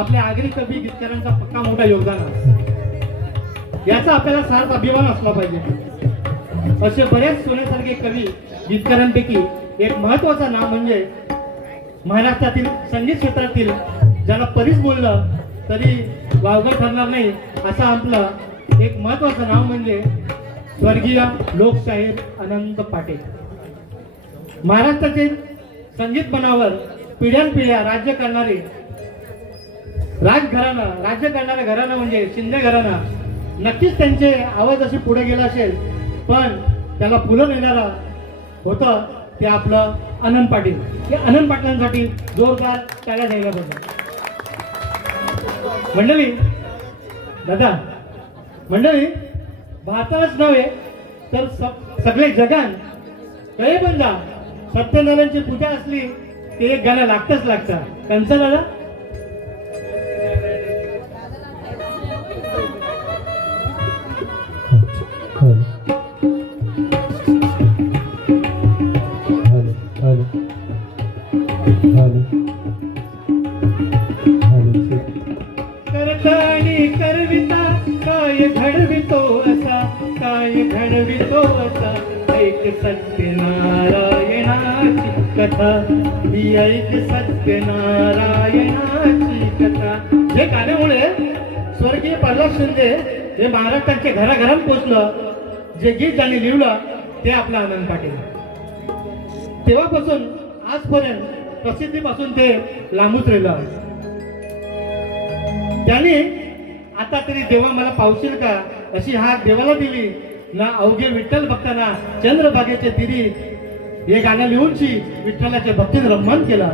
आपल्या आगरी कवी गीतकारांचा पक्का मोठा योगदान आहे. याचा आपल्याला सार्थ अभिमान असला पाहिजे. असे बरेच सोन्यासारखे कवी गीतकारांपैकी एक महत्वाचं नाव म्हणजे महाराष्ट्रातील संगीत क्षेत्रातील ज्याला परीच बोललं तरी वावगं ठरणार नाही असं आपलं एक महत्वाचं नाव म्हणजे स्वर्गीय लोकशाहीर अनंत पाटील. महाराष्ट्रातील संगीत मनावर पिढ्यानपिढ्या राज्य करणारे राजघराणं राज्य करणारं घराणं म्हणजे शिंदे घराणं. नक्कीच त्यांचे आवाज असे पुढे गेला असेल पण त्याला फुलं नेणारा होतं ते आपलं आनंद पाटील. हे आनंद पाटलांसाठी जोरदार त्याला द्यायला पाहिजे मंडळी दादा मंडळी भारतालाच नव्हे तर सगळे जगान काही पण जा. सत्यनारायणची पूजा असली ते एक गाणं लागतच लागतं. कंचा दादा? ऐक सत्यनारायणाची कथा. हे गाण्यामुळे स्वर्गीय प्रल्हाद शिंदे हे महाराष्ट्राच्या घराघरात पोचलं जे गीत ज्यांनी लिहिलं ते आपला आनंद पाटील. तेव्हापासून आजपर्यंत प्रसिद्धीपासून ते लांबूच राहिलं त्याने आता तरी देवा मला पावशील का? अशी हाक देवाला दिली. ना अवघे विठ्ठल भक्तांना चंद्रभागेचे तिरी हे गाणं लिहूनशी विठ्ठलाच्या भक्तीत रम्मान केलं.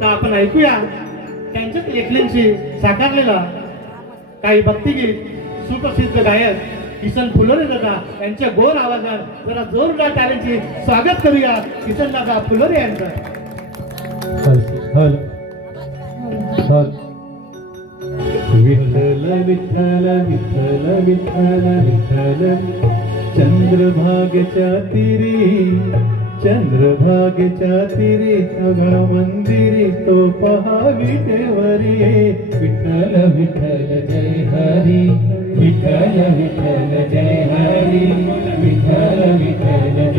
तर आपण ऐकूया त्यांच्याच लेखण्यांशी साकारलेला काही भक्तिगीत सुप्रसिद्ध गायक किसन फुलोरे दादा यांच्या गोर आवाजात जरा जोरदार टाळ्यांची स्वागत करूया किसन दादा फुलोरे यांचं. विठ्ठल विठ्ठल विठ्ठल विठ्ठल विठ्ठल. चंद्रभागेच्या तिरी चन्द्रभाग्य चातिरि अगा विठल विठल जय हरि। विठल विठल जय हरि। विठल विठल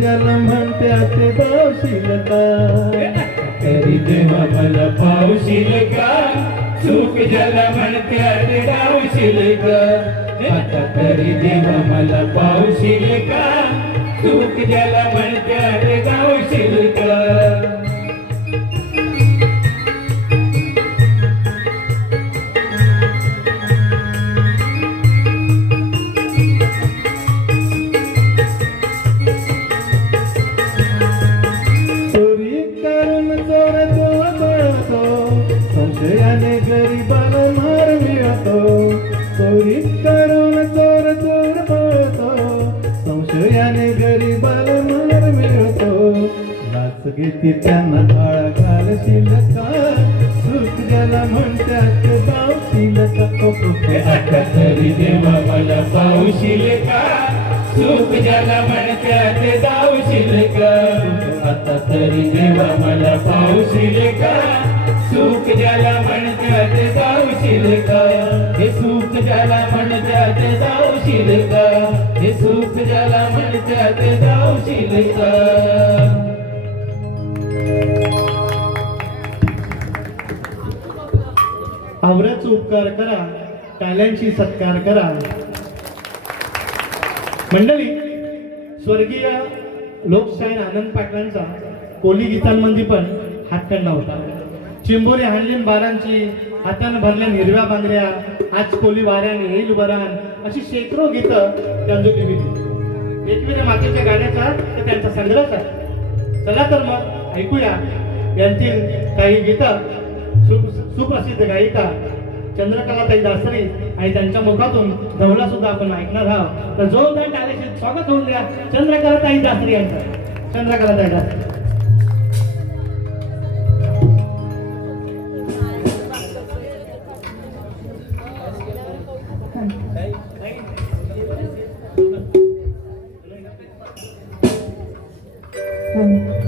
ज्याला म्हणते ते का? तरी तेव्हा मला पावशील का? सुख ज्याला म्हणते डावशील का? आता तरी तेव्हा मला पावशील का? चूक ज्याला म्हणत्यात गावशील आवऱ्याचा उपकार करा टाल्यांची सत्कार करा. मंडळी स्वर्गीय लोकशाहीर आनंद पाटलांचा कोली गीतांमध्ये पण हातखंडा होता. चिंबोरी हाणलीन बारांची हातानं भरल्या हिरव्या बांगड्या आज कोली वाऱ्याने येईल बरान अशी शेकडो गीतं त्यांनी लिहिली एकविरा मातेच्या गाण्याचा तर त्यांचा संग्रहच. आहे चला तर मग ऐकूया यांतील काही गीतं. सुप्रसिद्ध गायिका चंद्रकलाताई दासरी आणि त्यांच्या मुखातून धवला सुद्धा आपण ऐकणार आहोत. तर जोरदार टाळ्याशी स्वागत होऊन द्या चंद्रकलाताई दासरी यांचं. चंद्रकलाताई दासरी. you.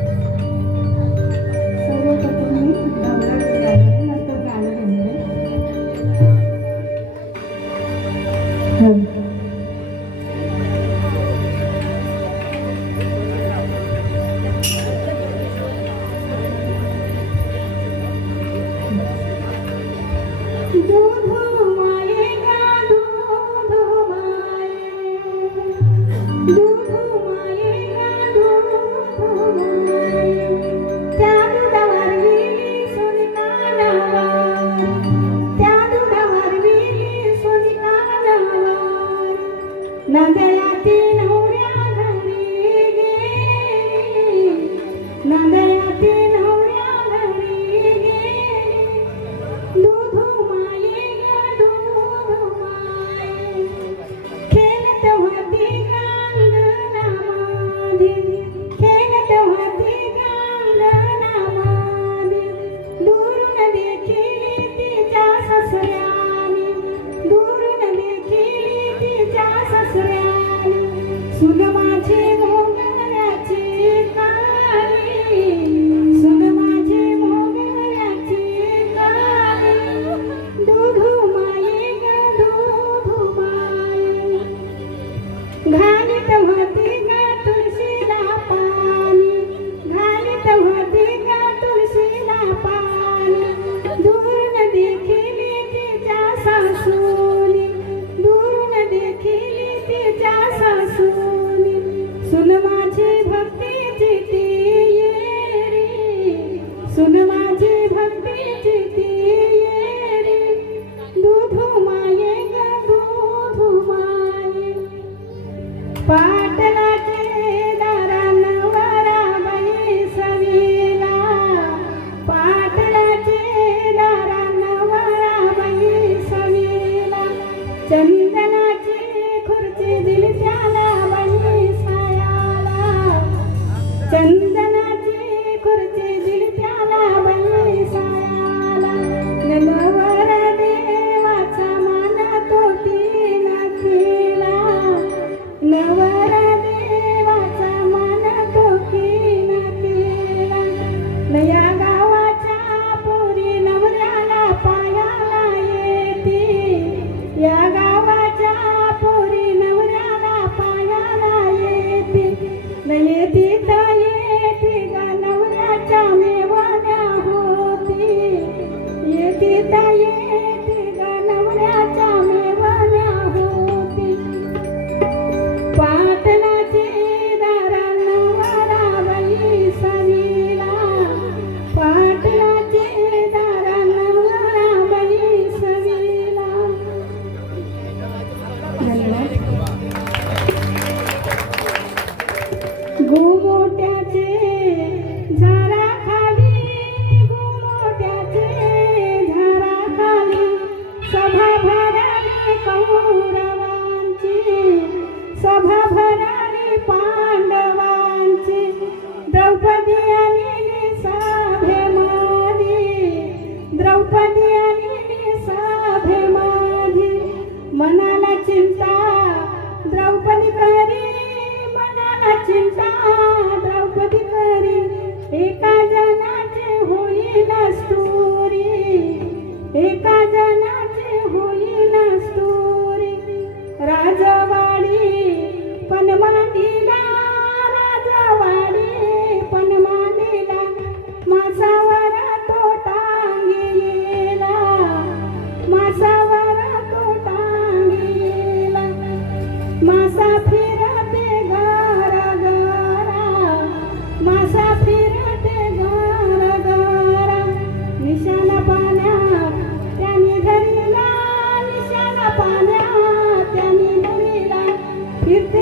বাবা যা Bye. arrepentirte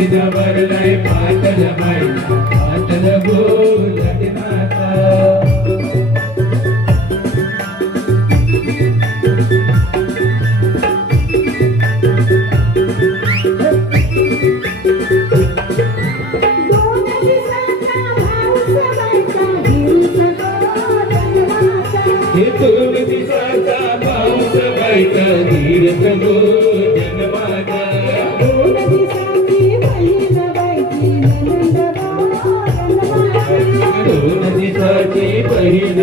दिन भरलाय पाटल बाई पाटल गो लग्नाचा हे दोन दिवसाचा पाऊस बायका धीरच गो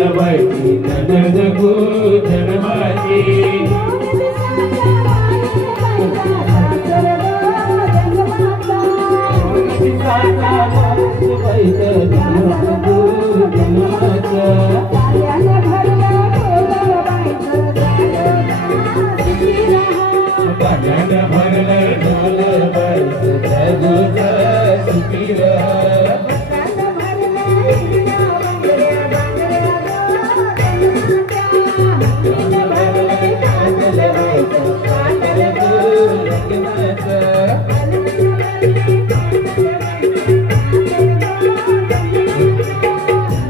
बहीण बायकी ननद गो जन्माची दिवसाचा पाऊस बायका धीरच गो जन्माचा पाण्यानं भरलं ढोल बाईस जागोजा सुखी रहा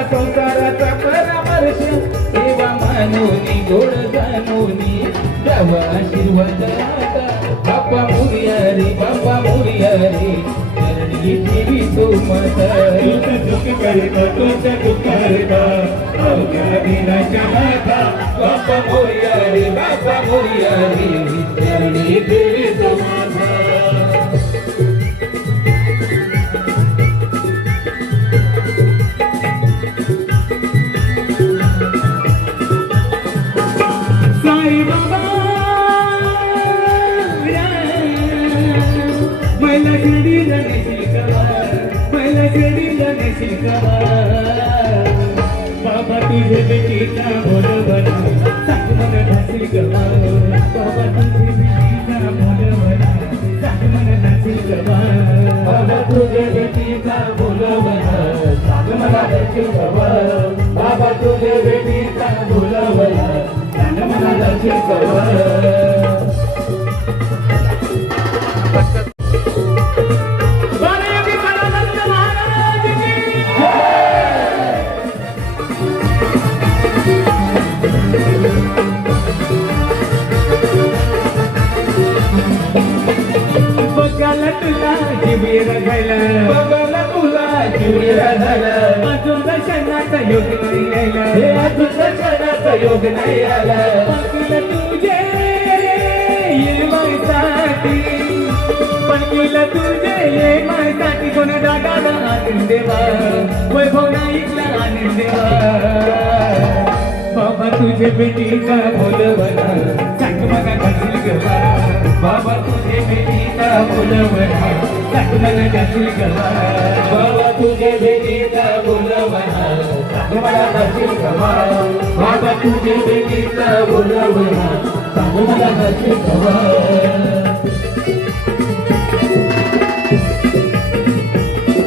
यावा संसाराचा परामर्श देवा मानवनी गोड जाणवनी द्यावा आशीर्वाद बाप्पा मुरिया रे बाप्पा मुरिया रे चरणी देवी तो माता दुःख करता दुःख करता अवघ्या दिनाच्या बाप्पा रे बाप्पा रे चरणी देवी तुझे बेटीचा बोलवला सांग मला नाचील कवा जिबीर झालं बघायला तुला जीवया झालं अजून दर्शनाचा योग नाही हे अजून दर्शनाचा योग नाही आला तुझे कोण आनंद देवा? वैभव नाईकला आनंद देवा? बाबा तुझे बेटीचा बोलवला? सांग मला घासील गवा बाबा तुझे बेटीचा बोलवला सांग मला घासील गवा बाबा तुझे बेटीचा बोलवला सांग मला बाबा तुझे बेटीचा बोलवला सांग मला दर्शन कवर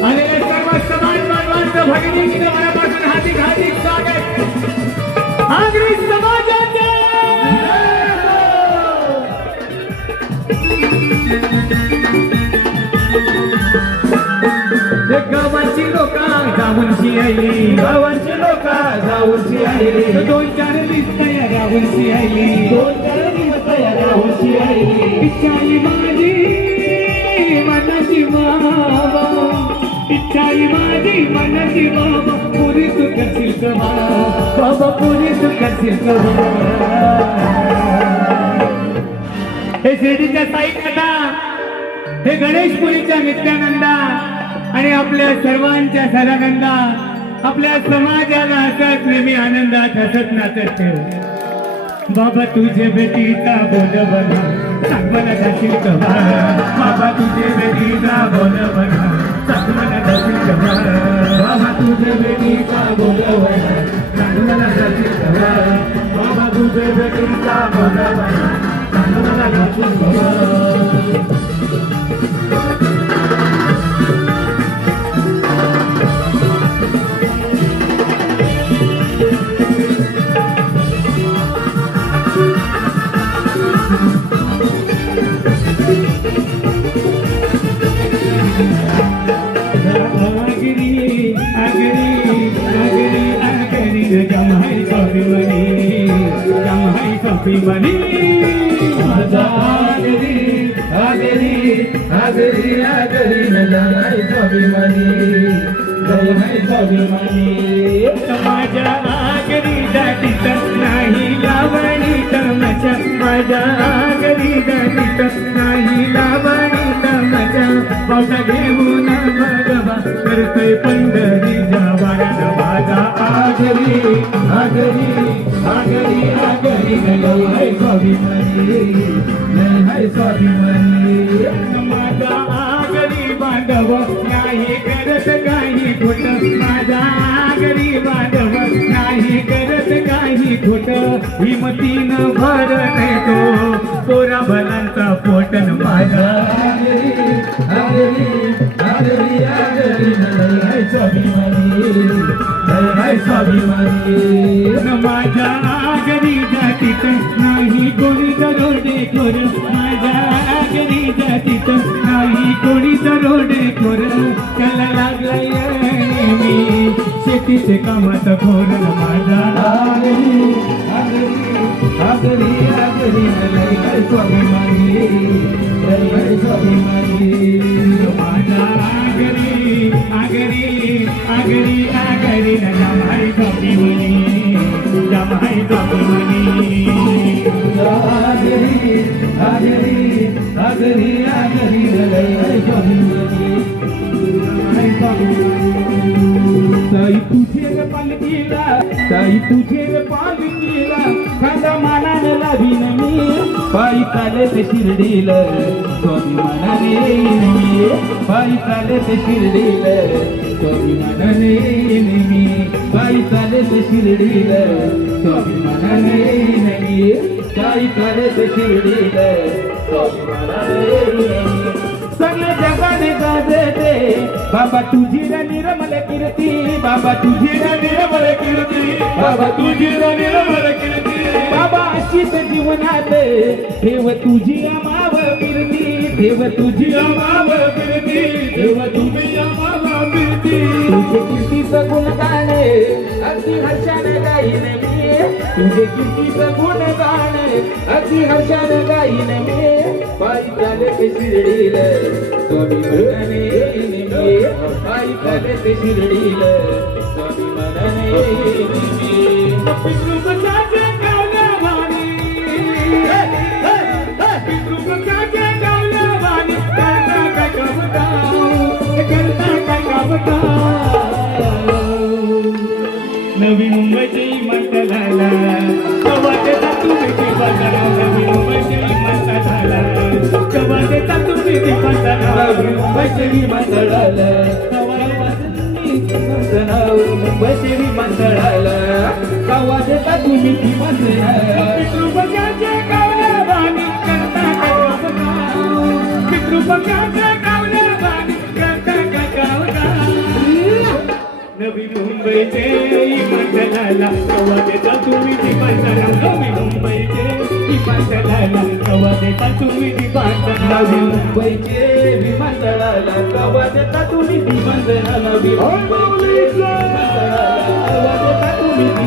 आणि मनापासून हार्दिक हार्दिक स्वागत आगरी समाज गावाची लोक गावांची आली गावांची लोक जाऊची आहे दोन चार दिवस तयार गावांची आली दोन चार दिवस या गावची आहे इच्छाई माझी मनाची बाबा. इच्छाई माझी मनाची बाबा. पुरी तू करशील बाबा पुरी तू करशील हे शिर्डीच्या साई कथा हे गणेशपुरीच्या नित्यानंदा आणि आपल्या सर्वांच्या सदानंदा आपल्या समाजाला हसत नेहमी आनंदात हसत नाचत ठेव. बाबा तुझे बेटीचा बोल सांग मला जाशील कवा बाबा तुझे बेटीचा बोल सांग मला जाशील कवा बाबा तुझे बेटीचा बोल सांग मला दर्शन कवर बाबा तुझे बेटीचा बोल सांग मला दर्शन कवर आगरी आगरी न है स्वाभिमानी. माझ्या आगरी दाटीत नाही लावणी तमाशा माझ्या आगरी दाटीत नाही लावणी तमाशा पावसा घेऊन भगवा करतोय पंढरी माझा आगरी आगरी आगरी आगरी. है स्वाभिमानी. बांधव नाही करत काही खोट. माझा गरी बांधव नाही करत काही खोट. हिमतीनं भर तो पोरा भलांचा पोटन माझा. माझ्या घरी जातीत नाही कोणी करोडे करू शेतीचे कामात खोर माझा आगरी आगरी आगरी आगरी जमाई जमाई ताई ताई तुझे रे कांदा मानाने लावीन मी. पायी चाले ते शिर्डीला. स्वामी मानाने मी पायी चाले ते शिर्डीला. स्वामी मानाने मी पायी चाले ते शिर्डीला. स्वामी मानाने मी पायी चाले ते शिर्डीला. स्वामी मानाने जगाने गाजते. बाबा तुझी ना निर्मल कीर्ती. बाबा तुझी ना निर्मल कीर्ती. बाबा तुझी ना निर्मल कीर्ती. बाबा अशीच जीवनात देव तुझी अमाव कीर्ती देव तुझी अमाव कीर्ती देव तुझी अमाव कीर्ती तुझे कीर्तीचं गुणगान गाणे अगदी हर्षाने गाईन मी तुझे कीर्तीचं गुण गाणे अगदी हर्षाने गाईन मी पायी चाले ते शिर्डील स्वामी मनाने येईन मी पायी चाले ते शिर्डील स्वामी मनाने येईन मी पितृपक्षाचे गावल्यावाणी पितृपक्षाचे गावल्यावाणी करता काय कामगाव करता काय कामगाव नवी मुंबईची माता झाला कवा देता तुम्ही ती नवी मुंबईची माता झाला कवा देता तुम्ही ती नवी मुंबईची माता झाला मुंबईची माता झाला कवा देता तुम्ही ती मंतराला पितृपक्षाचे गावल्या करता काय कवा देता तुम्ही ती बांधला नवी मुंबईचे विमानतळाला कवा देता तुम्ही ती बांधला नवी मुंबईचे विमानतळाला कवा देता तुम्ही ती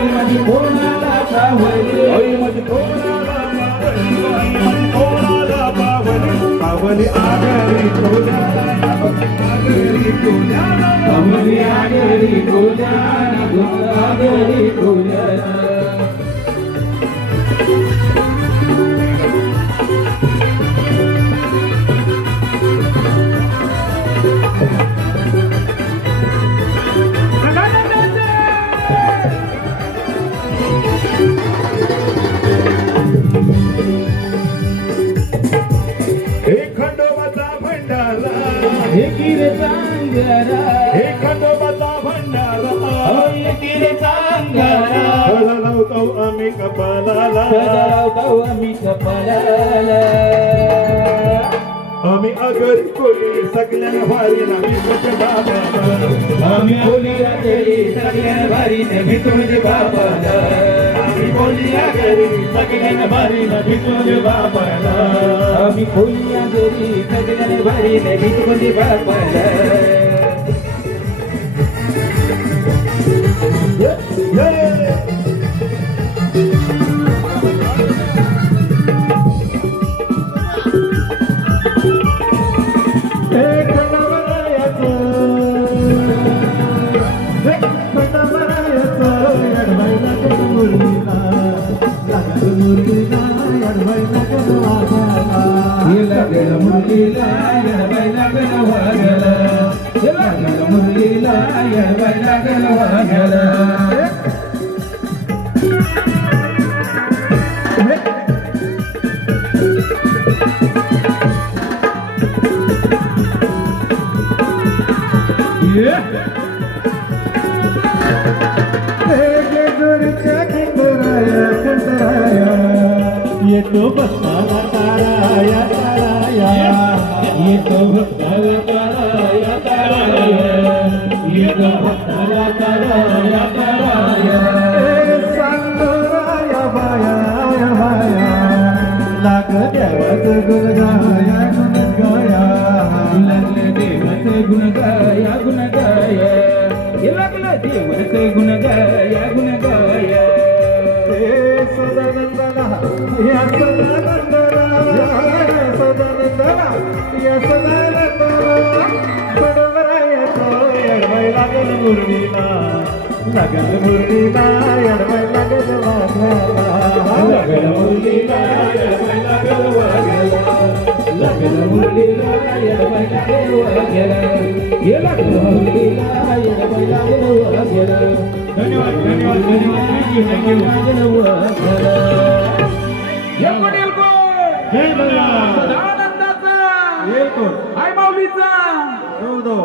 बावली कोणाला बावली आई कोणाला आगरी कोणाला आगरी कोणाला? आगरी कोणाला? आगरी कोणाला? हे खंडोबाचा भंडारा हे किरे सदा लावतो आम्ही कपालाला सदाव आम्ही कपालाला आम्ही अगर कोली सगळ्या भारी नवी तुझे बाबा आम्ही बोली रात्री सगळ्या भारी नवी तुझे बाबा आम्ही बोलिया घरी सगळ्याने भारी नवी तुझे बाबा आम्ही खोलिया घरी सगळ्याने भारी नवी तुझे बाबा लागल गाया गुण गाया मुरलीला लागल मुरलीला येडवाय लागल वाघाला. लागल मुरलीला येडबाई लागल वाघ्याला लागल मुरलीला येडबाई लागल वाघ्याला हे मुरलीला वाघ्याला धन्यवाद धन्यवाद धन्यवाद. थँक्यू थँक्यू लागल वाघ्याला हे पटेल कोण? जय बल्ला सदानंदाचा. येतो हाय माऊलीचा. दो